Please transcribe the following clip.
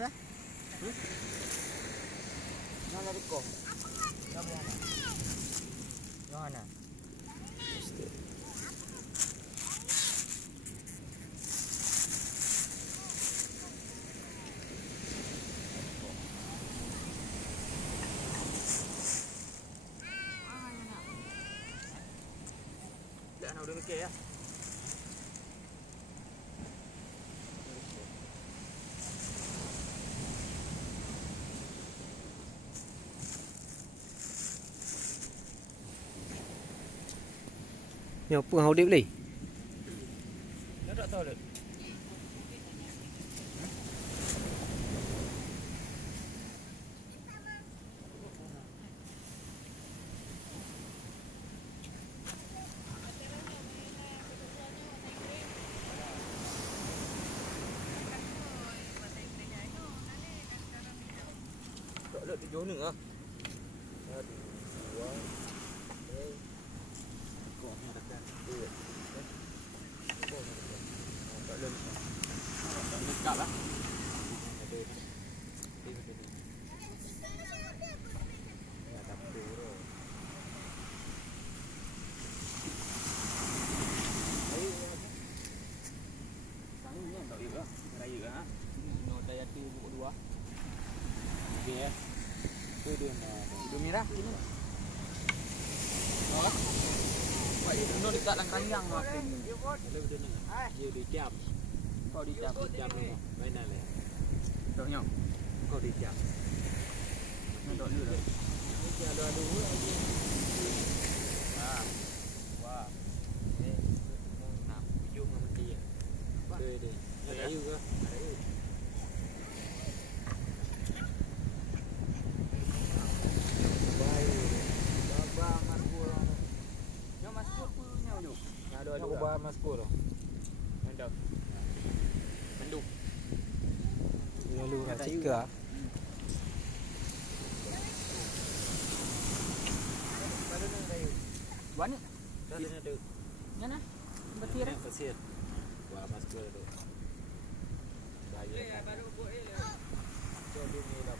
dah. Mana ada kau? Kamu mana? Mana? Dah nak udah mikir ya. Ni apa hang udip ni? Dah tak tahu dah. Tak ada 7 ni ah. 1 2 kau ni tekan. Tak lem. Dekat lah. Ada. Ya tak tu. Ayo. Sangu ni tak ya. Raya ah. No daya tu pokok 2. Okey ya. Tu dia hidung merah sini. Oh. Pak dia duduk dekat lang ranjang tu aku ni. Lalu dia ni. Dia dijam. Kau dijam ni. Mainan le. Tok nyok. Kau dijam. Nak dulu dah. Ni ada dulu lagi. Ah. Wah. Nak hujung dengan mati ya. Dia. Ada ayu ke? Ada ayu. Ada ubah maskul tu. Mantap. Menduk. Lalu nak cika. Baru nak kayu. Mana? Dah ada. Mana? Betir. Betir. Ubah maskul tu. Bahaya. Baru buat ni. Jadi ni lah.